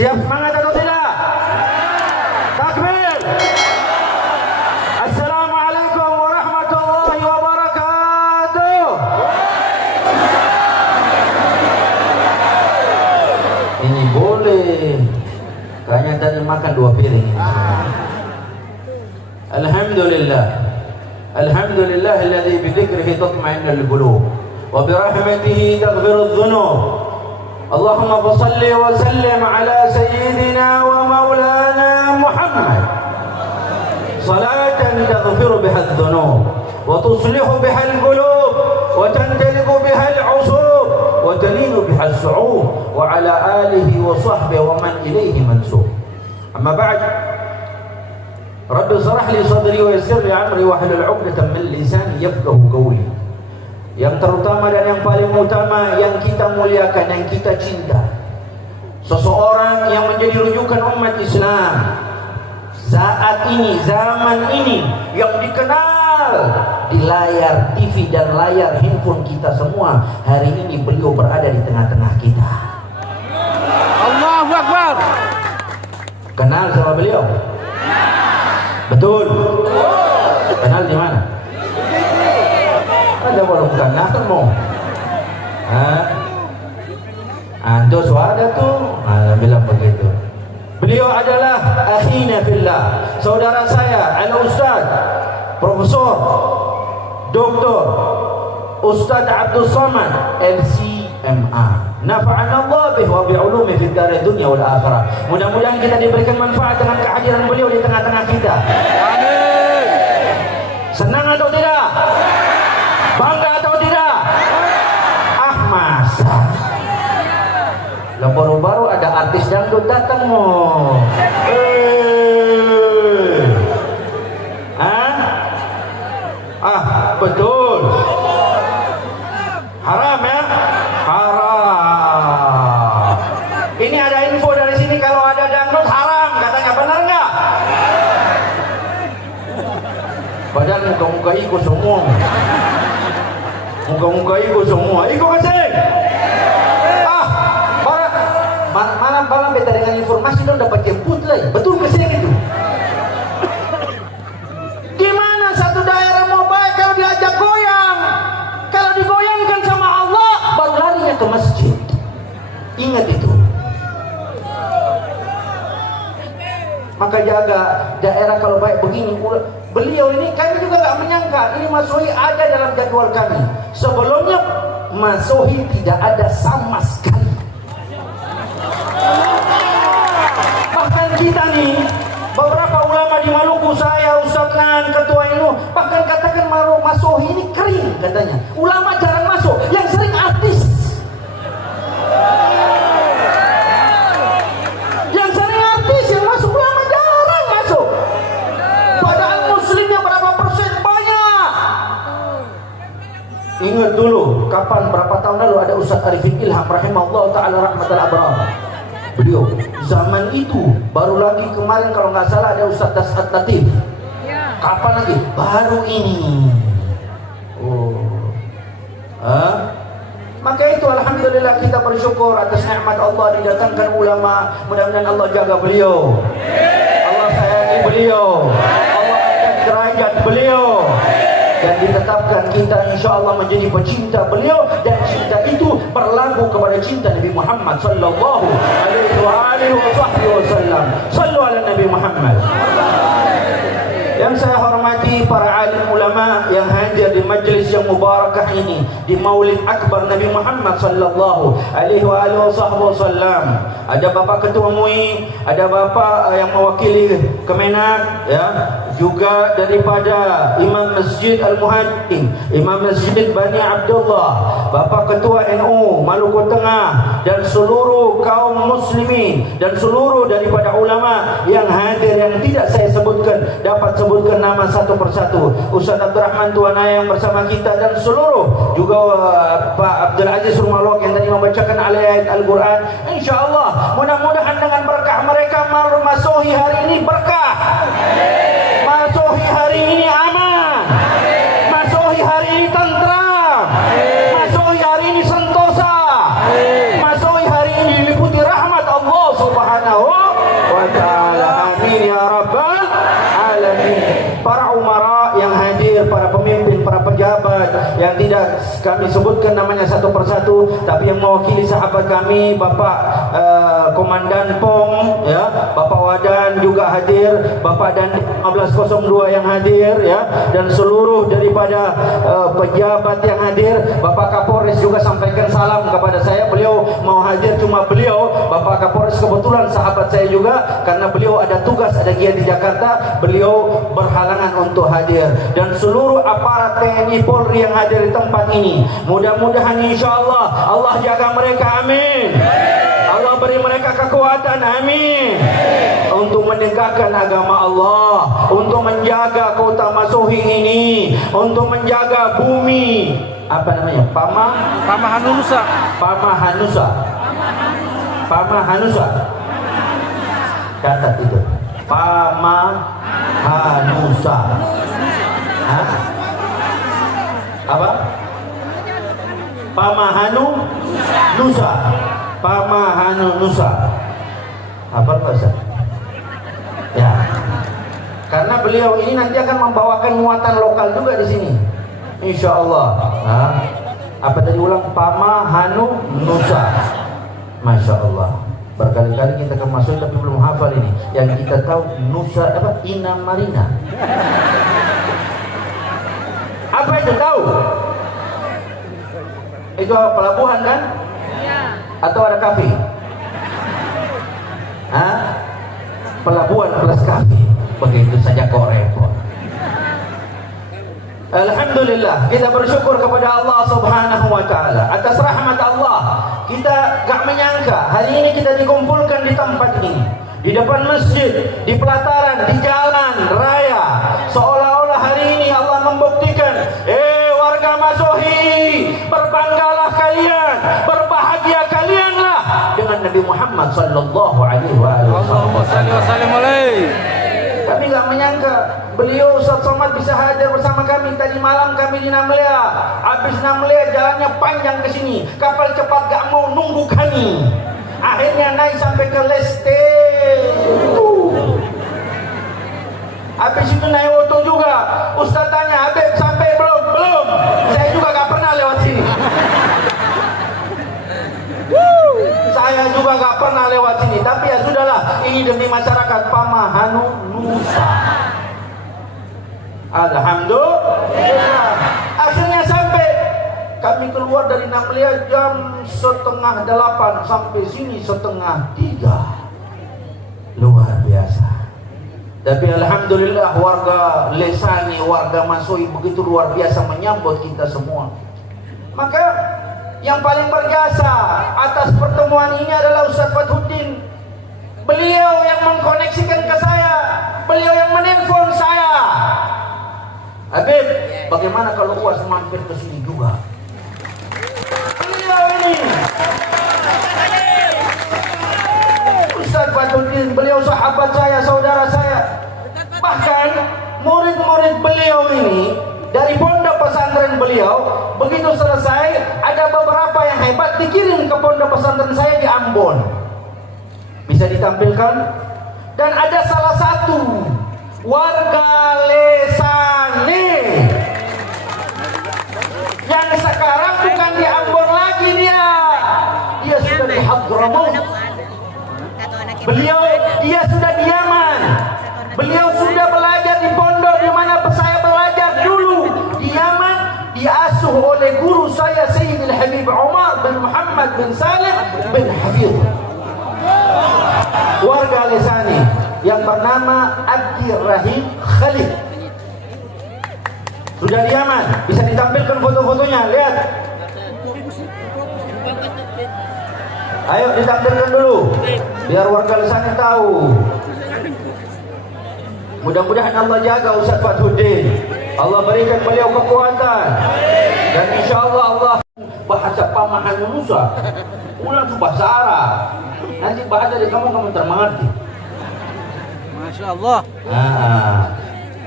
Siap semangat atau tidak? Takbir. Assalamualaikum warahmatullahi wabarakatuh. Ini boleh. Kayaknya tadi makan 2 piring ini. Alhamdulillah. Alhamdulillah alladzi bi dzikrihi tatma'innul qulub wa bi rahmatihi taghfirudz dzunub. Allahumma shalli wa sallim ala sayyidina wa maulana Muhammad salatan taghfiru biha adh-dhunub wa tuslihu biha al-qulub wa tantaliqu biha al-'usub wa talinu biha as-su'ub wa ala alihi wa sahbihi wa man ilayhi mansub. Amma ba'd. Rabbi shrah li sadri wa yassir li amri wa hlul 'uqdatam min lisani yafqahu qawli. Yang terutama dan yang paling utama, yang kita muliakan, yang kita cinta, seseorang yang menjadi rujukan umat Islam saat ini, zaman ini, yang dikenal di layar TV dan layar handphone kita semua. Hari ini beliau berada di tengah-tengah kita. Allahu Akbar. Kenal sama beliau? Betul? Kenal di mana? Ada belum kenal mau? Antum suara tuh, bilang begitu. Beliau adalah akhina fillah, saudara saya, Al-Ustaz Profesor Dr. Ustaz Abdul Somad LCMA. Nafa'ana Allah bihi wa bi'ulumi fid darid dunya wal akhirah. Mudah-mudahan kita diberikan manfaat dengan kehadiran beliau di tengah-tengah kita. Amin. Senang atau tidak? Bangga atau tidak? Masa lah baru-baru ada artis dangdut datang mau. Betul. Haram ya? Haram. Ini ada info dari sini kalau ada dangdut haram, katanya, benar nggak? Padahal muka-muka ikut semua. Muka-muka ikut semua. Ikut kasih. Malam-malam beta dengan informasi dong dapat jemput lagi. Betul kasih itu. Gimana satu daerah mau baik kalau diajak goyang? Kalau digoyangkan sama Allah, baru larinya ke masjid. Ingat itu. Maka jaga daerah kalau baik begini. Beliau ini kami juga gak menyangka ini Mas Sohi ada dalam jadwal kami. Sebelumnya Mas Sohi tidak ada sama sekali. Bahkan kita nih, beberapa ulama di Maluku, saya, Ustaz Nan, Ketua Inu, bahkan katakan Mas Sohi ini kering katanya. Ulama jarang masuk, yang sering artis. Yang sering artis, yang masuk ulama jarang masuk. Padahal muslimnya berapa persen? Banyak. Ingat dulu, kapan berapa tahun lalu ada Ustaz Arifin Ilham rahimahullah ta'ala rahmatal abrar. Beliau zaman itu baru lagi kemarin kalau nggak salah ada Ustaz Dasat Latif. Kapan lagi? Baru ini. Maka itu alhamdulillah kita bersyukur atas nikmat Allah didatangkan ulama. Mudah-mudahan Allah jaga beliau. Allah sayangi beliau. Allah angkat derajat beliau. Dan ditetapkan kita insya Allah menjadi pecinta beliau, dan cinta itu berlaku kepada cinta Nabi Muhammad sallallahu alaihi wasallam. Sallu ala Nabi Muhammad. Yang saya hormati para alim ulama yang hadir di majlis yang mubarakah ini, di Maulid Akbar Nabi Muhammad sallallahu alaihi wasallam. Ada Bapak Ketua MUI, ada Bapak yang mewakili Kemenak, ya, juga daripada Imam Masjid Al-Muhaddin, Imam Masjid Bani Abdullah, Bapak Ketua NU Maluku Tengah, dan seluruh kaum muslimin dan seluruh daripada ulama yang hadir yang tidak saya sebutkan, dapat sebutkan nama satu persatu. Ustaz Abdurrahman Tuanaya yang bersama kita, dan seluruh juga Pak Abdul Aziz Rumalok yang tadi membacakan ayat Al-Quran. InsyaAllah mudah-mudahan dengan berkah mereka Mas Sohi hari ini berkah. Mas Sohi hari ini aman. Mas Sohi hari ini tentram. Mas Sohi hari ini sentosa. Mas Sohi hari ini diliputi rahmat Allah Subhanahu wa ta'ala. Amin ya rabbal alamin. Para umara yang hadir, para pemimpin, para pejabat yang tidak kami sebutkan namanya satu persatu, tapi yang mewakili sahabat kami, Bapak Komandan POM ya, Bapak Wadan juga hadir, Bapak dan 1502 yang hadir ya, dan seluruh daripada pejabat yang hadir. Bapak Kapolres juga sampaikan salam kepada saya. Beliau mau hadir, cuma beliau Bapak Kapolres kebetulan sahabat saya juga, karena beliau ada tugas, ada giat di Jakarta, beliau berhalangan untuk hadir. Dan seluruh aparat TNI Polri yang hadir di tempat ini, mudah-mudahan insyaallah Allah jaga mereka, amin. Allah beri mereka kekuatan, amin, untuk menegakkan agama Allah, untuk menjaga kota Masuhi ini, untuk menjaga bumi, apa namanya, Pamahanusa, catat itu, Pamahanusa. Hah? Apa? Pamahanusa. Apa bahasa? Ya. Karena beliau ini nanti akan membawakan muatan lokal juga di sini. Insyaallah. Nah, apa tadi ulang? Pamahanusa. Masya Allah. Berkali-kali kita akan masuk tapi belum hafal ini. Yang kita tahu Nusa apa? Ina Marina. Apa itu tahu? Itu pelabuhan kan? Iya. Atau ada kafe? Hah? Pelabuhan plus kafe. Begitu saja kok repot. Alhamdulillah, kita bersyukur kepada Allah Subhanahu wa ta'ala atas rahmat Allah. Kita gak menyangka hari ini kita dikumpulkan di tempat ini, di depan masjid, di pelataran, di jalan raya, seolah-olah hari ini Allah membuktikan, warga Masuhi, berbanggalah kalian, berbahagia kalianlah dengan Nabi Muhammad sallallahu alaihi wasallam. Kami gak menyangka beliau Ustaz Somad bisa hadir bersama kami. Tadi malam kami di Namlea, habis Namlea jalannya panjang ke sini, kapal cepat gak mau nunggu kami, akhirnya naik sampai ke Leste. Habis itu naik auto juga. Ustaz tanya, Habib sampai belum? Belum. Saya juga gak pernah lewat sini. Saya juga gak pernah lewat sini. Tapi ya sudahlah, ini demi masyarakat Pamahanusa. Alhamdulillah. Akhirnya sampai. Kami keluar dari Namlea jam 7:30 sampai sini 2:30. Luar biasa. Tapi alhamdulillah warga Lesani, warga Masuhi begitu luar biasa menyambut kita semua. Maka yang paling berjasa atas pertemuan ini adalah Ustaz Fathuddin. Beliau yang mengkoneksikan ke saya, beliau yang menelpon saya. Habib, bagaimana kalau Uas mampir ke sini juga? Beliau ini Ustaz Fathuddin, beliau sahabat saya, saudara saya. Bahkan murid-murid beliau ini dari pondok pesantren beliau, begitu selesai ada beberapa yang hebat dikirim ke pondok pesantren saya di Ambon. Bisa ditampilkan? Dan ada salah satu warga Lesani yang sekarang bukan di Ambon lagi, dia sudah di Hadramaut. Dia sudah di Yaman. Beliau sudah belajar di pondok di mana saya belajar dulu di Yaman, diasuh oleh guru saya Sayyidil Habib Umar bin Muhammad bin Salim bin Hafidh. Warga Lesani yang bernama Abdi Rahim Khalid. Sudah di Yaman, bisa ditampilkan foto-fotonya, lihat. Ayo ditampilkan dulu biar warga Lesani tahu. Mudah-mudahan Allah jaga Ustaz Fathuddin, Allah berikan beliau kekuatan, dan insyaallah Allah bahasa Pamahanusa, ulang bahasa Arab. Nanti bahasa di kamu termengerti. Masya Allah. Nah,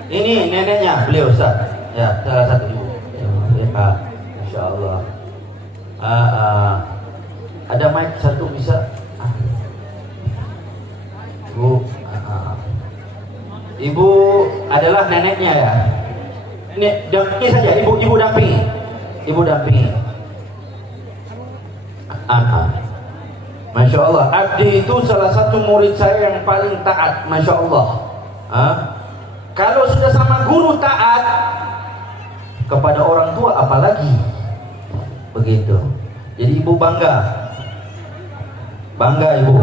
ini neneknya beliau Ustaz. Ya, salah satu ibu. Ya, Masya Allah. Ada mic satu bisa. Ibu adalah neneknya ya. Ini dampingi saja, ibu dampingi. Ibu dampingi. Masya Allah, Abdi itu salah satu murid saya yang paling taat, Masya Allah. Kalau sudah sama guru taat, kepada orang tua apalagi. Begitu. Jadi ibu bangga ibu.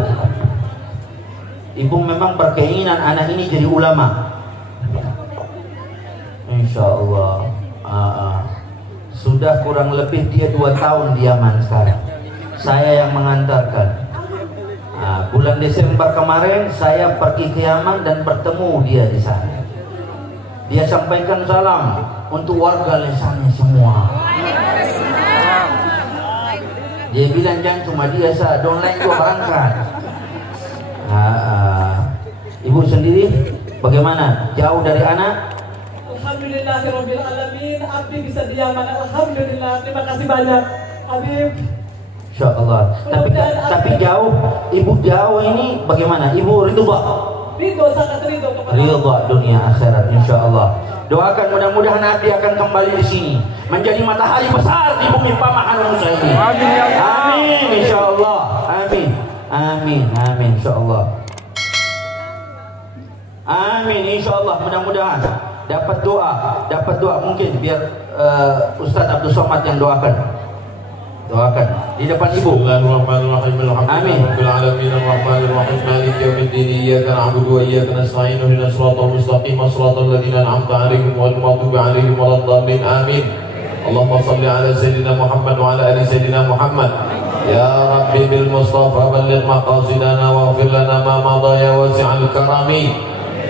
Ibu memang berkeinginan anak ini jadi ulama. Insya Allah. Sudah kurang lebih dia 2 tahun di Yaman sekarang. Saya yang mengantarkan. Bulan Desember kemarin saya pergi ke Yaman dan bertemu dia di sana. Dia sampaikan salam untuk warga lesannya semua. Dia bilang jangan cuma dia saja, don't lain juga berangkat. Ibu sendiri bagaimana? Jauh dari anak? Alhamdulillahirabbil alamin. Abdi bisa di Yaman. Alhamdulillah. Terima kasih banyak, Habib. Insyaallah. Tapi jauh, ibu jauh ini bagaimana? Ibu ridho? Ridho, sangat ridho kepada ridho dunia akhirat insyaallah. Doakan mudah-mudahan Abdi akan kembali di sini menjadi matahari besar di bumi Pamahan Nusa ini. Amin ya Allah. Amin insyaallah. Amin insyaallah. Amin insyaallah, mudah-mudahan dapat doa mungkin biar Ustaz Abdul Somad yang doakan di depan ibu. Bismillahirrahmanirrahim. Alhamdulillahirabbil alamin arrahmanirrahim maliki yaumiddin iyyaka na'budu wa iyyaka nasta'in ihdinas siratal mustaqim siratal ladzina an'amta 'alaihim ghairil maghdubi 'alaihim waladdallin. Amin. Allahumma shalli ala sayyidina Muhammad wa ala ali sayyidina Muhammad. Ya Rabbi bil Mustafa balligh maqasidana waghfir lana ma madha ya wasi'al karami.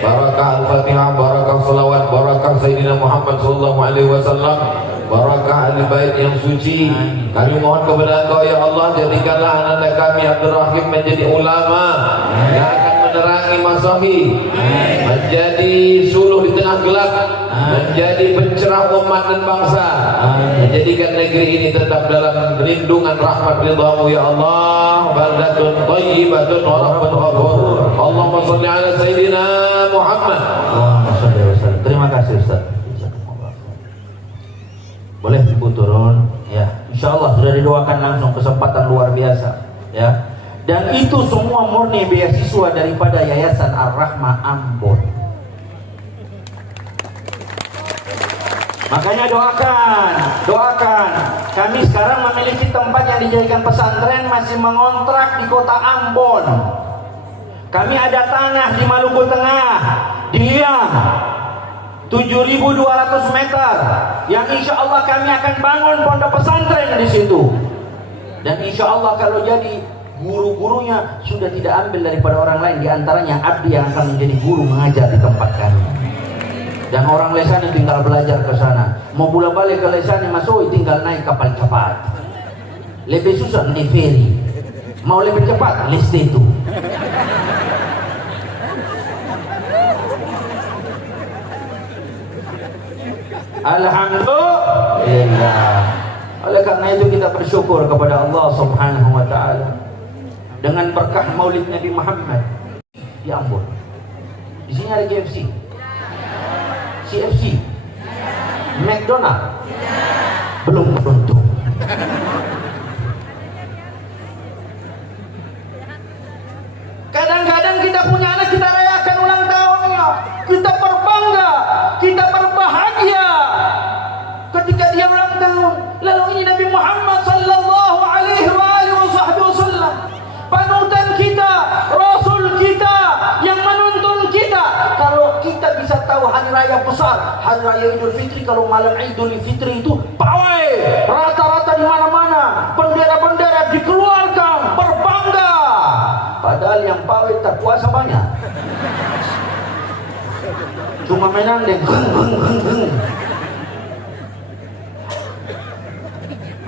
Barakah al-Fatihah, barakah salawat, barakah sayyidina Muhammad sallallahu alaihi wasallam. Barakah ahli bait yang suci. Kami mohon kepada Engkau ya Allah, jadikanlah anak kami Abdul Rahim menjadi ulama yang akan menerangi masahi, menjadi suluh di tengah gelap, menjadi pencerah umat dan bangsa, menjadikan negeri ini tetap dalam lindungan rahmat ridhamu ya Allah. Baldatun thayyibatun wa rabbun ghafur. Allahumma shalli ala sayyidina Muhammad. Allahumma shalli wa sallim. Terima kasih Ustaz. Boleh ibu turun ya. Insyaallah sudah didoakan langsung, kesempatan luar biasa ya. Dan itu semua murni beasiswa daripada Yayasan Ar-Rahmah Ambon. Makanya doakan. Kami sekarang memiliki tempat yang dijadikan pesantren, masih mengontrak di kota Ambon. Kami ada tanah di Maluku Tengah, di Liang, 7.200 meter, yang insya Allah kami akan bangun pondok pesantren di situ. Dan insya Allah kalau jadi, guru-gurunya sudah tidak ambil daripada orang lain, diantaranya Abdi yang akan menjadi guru mengajar di tempat kami. Dan orang Lesani tinggal belajar ke sana. Mau pula balik ke Lesani masuk, tinggal naik kapal cepat. Lebih susah naik feri. Mau lebih cepat, list itu. Alhamdulillah. Oleh karena itu kita bersyukur kepada Allah Subhanahu wa taala dengan berkah Maulid Nabi Muhammad di Ambon. Di sini ada KFC, CFC, McDonald. Belum beruntung. Kadang-kadang kita punya anak, kita rayakan ulang tahunnya, kita berbangga, kita berbahagia ketika dia ulang tahun. Lalu ini Nabi Muhammad sallallahu alaihi wasallam, panutan kita, rasul kita yang menuntun kita. Kalau kita bisa tahu hari raya besar, hari raya Idul Fitri, kalau malam Idul Fitri itu pawai rata-rata di mana-mana, bendera-bendera dikeluarkan, berbangga. Padahal yang pawai tak puasa banyak, cuma menang deh.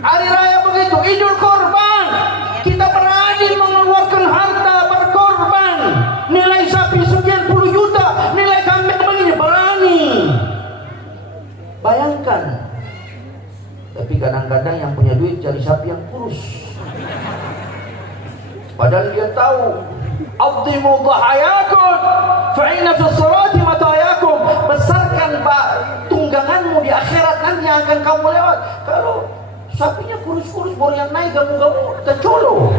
Hari raya begitu, Idul Korban, kita berani mengeluarkan harta berkorban, nilai sapi sekian puluh juta, nilai kambing begini, berani. Bayangkan. Tapi kadang-kadang yang punya duit cari sapi yang kurus, padahal dia tahu Adhimu dhahayakum fa inna fi sirati matayakum. Besarkan tungganganmu di akhirat, nanti yang akan kamu lewat. Kalau sapinya kurus-kurus, baru yang naik gamu-gamu tercolo.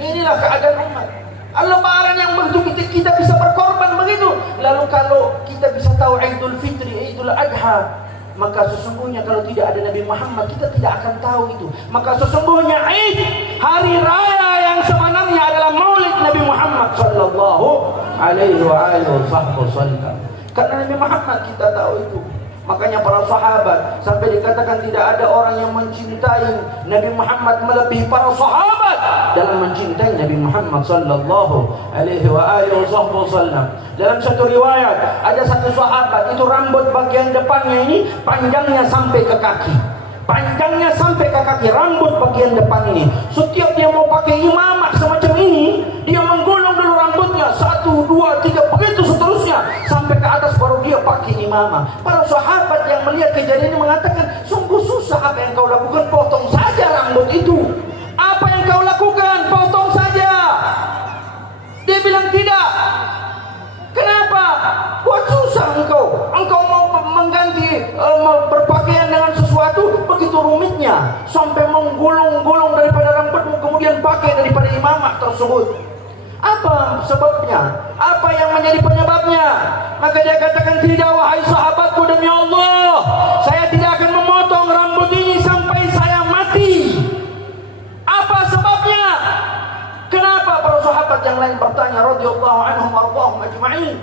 Inilah keadaan umat. Lebaran yang begitu kita bisa berkorban begitu. Lalu kalau kita bisa tahu Idul Fitri, Idul Adha, maka sesungguhnya kalau tidak ada Nabi Muhammad, kita tidak akan tahu itu. Maka sesungguhnya Id, hari raya yang sebenarnya adalah Maulid Nabi Muhammad sallallahu alaihi wasallam. Karena Nabi Muhammad kita tahu itu. Makanya para sahabat sampai dikatakan tidak ada orang yang mencintai Nabi Muhammad melebihi para sahabat dalam mencintai Nabi Muhammad sallallahu alaihi wasallam. Dalam satu riwayat ada satu sahabat itu rambut bagian depannya ini panjangnya sampai ke kaki. Panjangnya sampai ke kaki, rambut bagian depan ini. Setiap dia mau pakai imamah semacam ini, dia menggulung dulu rambutnya 1, 2, 3 begitu seterusnya sampai ke atas baru dia pakai imamah. Para sahabat yang melihat kejadian ini mengatakan, sungguh susah apa yang kau lakukan, potong saja rambut itu. Apa yang kau lakukan, potong saja. Dia bilang tidak. Kenapa? Buat susah engkau mau mengganti berpakaian dengan sesuatu begitu rumitnya sampai menggulung-gulung daripada rambutmu kemudian pakai daripada imamah tersebut. Apa sebabnya? Apa yang menjadi penyebabnya? Maka dia katakan, tidak wahai sahabatku, demi Allah saya tidak akan memotong rambut ini sampai saya mati. Apa sebabnya? Kenapa? Para sahabat yang lain bertanya radhiyallahu anhum warḍahum ajma'in.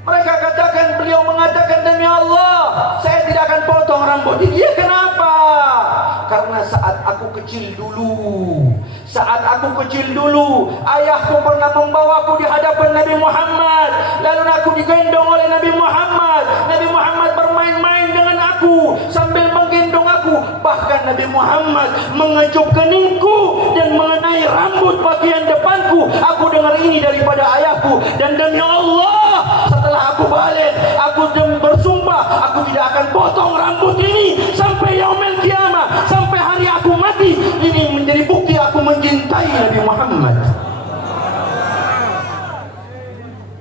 Mereka katakan, beliau mengatakan, demi Allah saya tidak akan potong rambut ini. Ya, kenapa? Karena saat aku kecil dulu ayahku pernah membawaku di hadapan Nabi Muhammad, lalu aku digendong oleh Nabi Muhammad. Nabi Muhammad bermain-main dengan aku sambil menggendong aku. Bahkan Nabi Muhammad mengecup keningku dan mengenai rambut bagian depanku. Aku dengar ini daripada ayahku, dan demi Allah setelah aku balik, aku bersumpah aku tidak akan potong rambut ini sampai yaumil kiamah, sampai hari aku mati. Ini menjadi bukti aku mencintai Nabi Muhammad.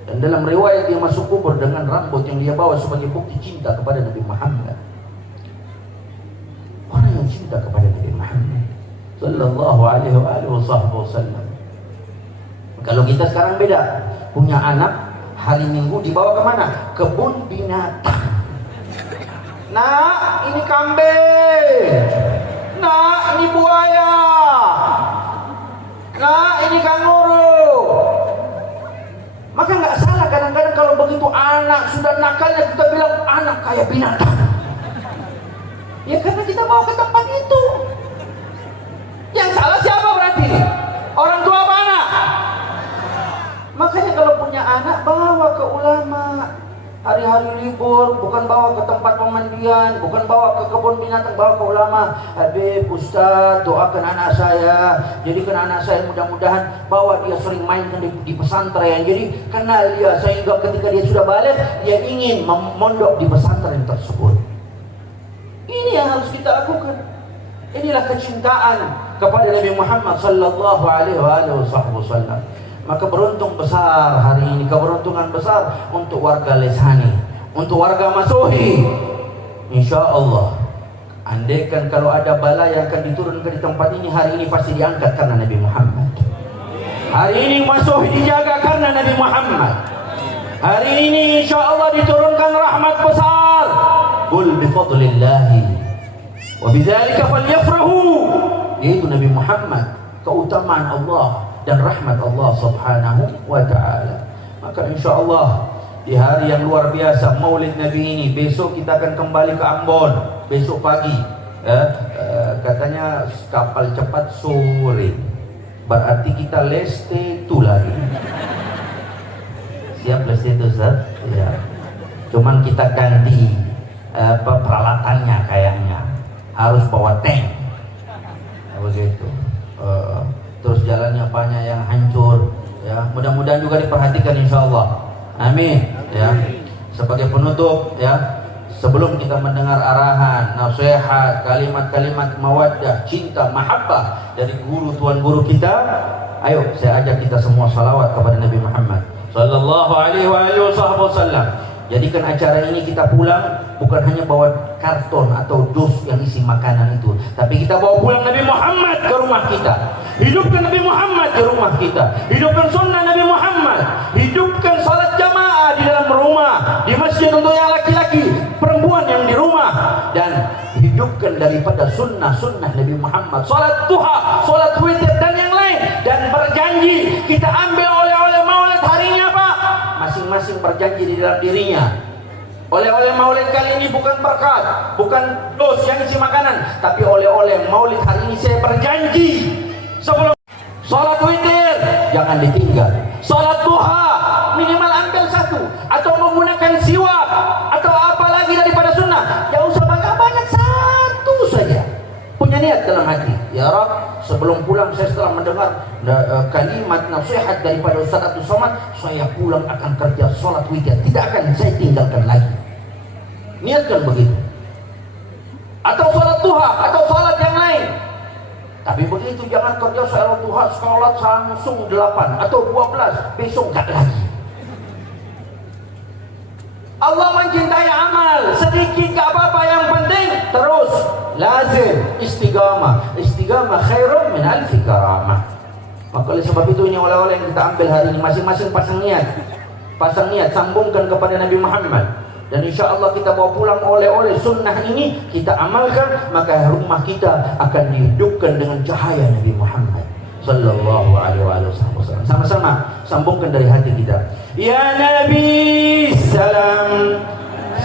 Dan dalam riwayat dia masuk kubur dengan rambut yang dia bawa sebagai bukti cinta kepada Nabi Muhammad. Orang yang cinta kepada Nabi Muhammad sallallahu alaihi wasallam. Kalau kita sekarang beda, punya anak hari Minggu dibawa kemana? Kebun binatang. Nah, ini kambing. Nah, ini buaya. Nah, ini kanguru. Maka nggak salah kadang-kadang kalau begitu anak sudah nakalnya kita bilang anak kayak binatang. Ya karena kita bawa ke tempat itu. Yang salah siapa berarti? Orang tua apa anak? Makanya kalau punya anak bawa ke ulama. Hari-hari libur bukan bawa ke tempat pemandian, bukan bawa ke kebun binatang, bawa ke ulama. Habib, Ustaz, doakan anak saya, jadikan anak saya mudah-mudahan bawa dia sering main di pesantren. Jadi kenal dia sehingga ketika dia sudah balik dia ingin memondok di pesantren tersebut. Ini yang harus kita lakukan. Inilah kecintaan kepada Nabi Muhammad sallallahu alaihi wasallam. Maka beruntung besar hari ini, keberuntungan besar untuk warga Lesani, untuk warga Masuhi. Insya Allah, andaikan kalau ada bala yang akan diturunkan di tempat ini, hari ini pasti diangkat karena Nabi Muhammad. Hari ini Masuhi dijaga karena Nabi Muhammad. Hari ini insya Allah diturunkan rahmat besar. Qul bifadlillahi wa bidzalika falyafrahu. Yaitu Nabi Muhammad, keutamaan Allah dan rahmat Allah subhanahu wa ta'ala. Maka insya Allah di hari yang luar biasa Maulid Nabi ini, besok kita akan kembali ke Ambon besok pagi. Katanya kapal cepat sore, berarti kita leste itu lagi. Siap leste itu Ustaz? Ya. Cuman kita ganti peralatannya, kayaknya harus bawa tank begitu. Terus jalannya banyak yang hancur, ya. Mudah-mudahan juga diperhatikan insya Allah. Amin. Ya. Sebagai penutup, ya, sebelum kita mendengar arahan, nasihat, kalimat-kalimat mawaddah, cinta, mahabbah dari guru tuan guru kita, ayo saya ajak kita semua salawat kepada Nabi Muhammad sallallahu alaihi wasallam. Jadikan acara ini kita pulang bukan hanya bawa karton atau dus yang isi makanan itu, tapi kita bawa pulang Nabi Muhammad ke rumah kita. Hidupkan Nabi Muhammad di rumah kita. Hidupkan sunnah Nabi Muhammad. Hidupkan salat jamaah di dalam rumah, di masjid untuk yang laki-laki, perempuan yang di rumah, dan hidupkan daripada sunnah-sunnah Nabi Muhammad, salat duha, salat witir dan yang lain. Dan berjanji kita ambil oleh-oleh maulid hari ini apa? Masing-masing berjanji di dalam dirinya. Oleh-oleh maulid kali ini bukan berkat, bukan dos yang isi makanan, tapi oleh-oleh maulid hari ini saya berjanji sebelum salat witir jangan ditinggal, salat duha minimal ambil satu, atau menggunakan siwak atau apa lagi daripada sunnah, jangan usah banyak-banyak, satu saja. Punya niat dalam hati, ya Rabb, sebelum pulang saya setelah mendengar kalimat nasihat daripada Ustaz Abdul Somad, saya pulang akan kerja sholat witir, tidak akan saya tinggalkan lagi. Niatkan begitu. Atau sholat duha, atau sholat yang lain. Tapi begitu jangan kerja sholat duha, sholat langsung 8 atau 12, besok gak lagi. Allah mencintai amal, sedikit gak apa-apa, yang penting terus lazim, istiqamah. Istiqamah khairun min alfi karamah. Maka oleh sebab itu ini oleh-oleh yang kita ambil hari ini, masing-masing pasang niat, sambungkan kepada Nabi Muhammad, dan insya Allah kita bawa pulang oleh-oleh sunnah ini, kita amalkan, maka rumah kita akan dihidupkan dengan cahaya Nabi Muhammad sallallahu alaihi wasallam. Sama-sama sambungkan dari hati kita. Ya Nabi, salam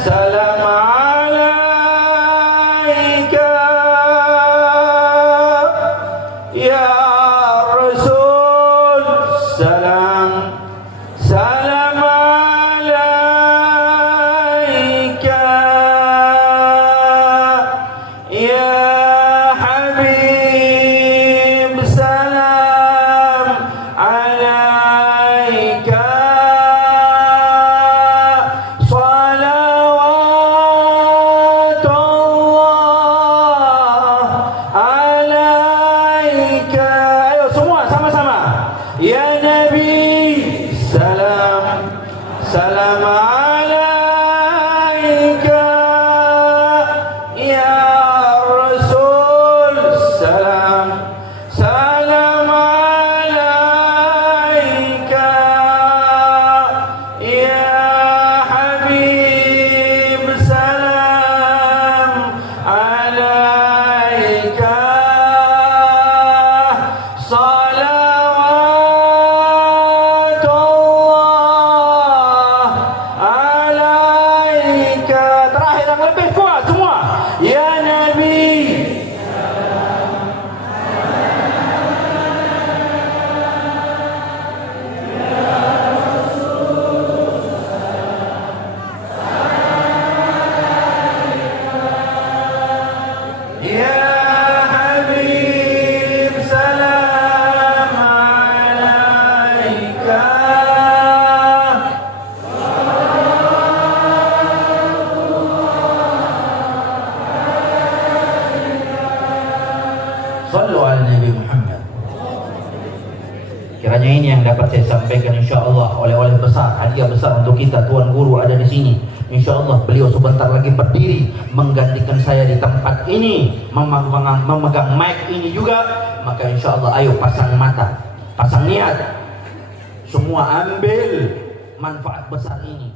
salam alaika, ya Rasul, salam salam alaika, ya Habib, salam alaika, ya Nabi, salam salam alaika, ya Rasul, salam salam alaika, ya Habib, salam alaika, terakhir yang lebih kuat semua, ya Nabi, ya Habib, salam alaika. Sallu ala Nabi Muhammad. Kiranya ini yang dapat saya sampaikan, insyaallah oleh-oleh besar, hadiah besar untuk kita. Tuan Guru ada di sini. Insyaallah beliau sebentar lagi berdiri menggantikan saya di tempat ini, memegang mic ini juga. Maka insyaallah ayo pasang mata, pasang niat, semua ambil manfaat besar ini.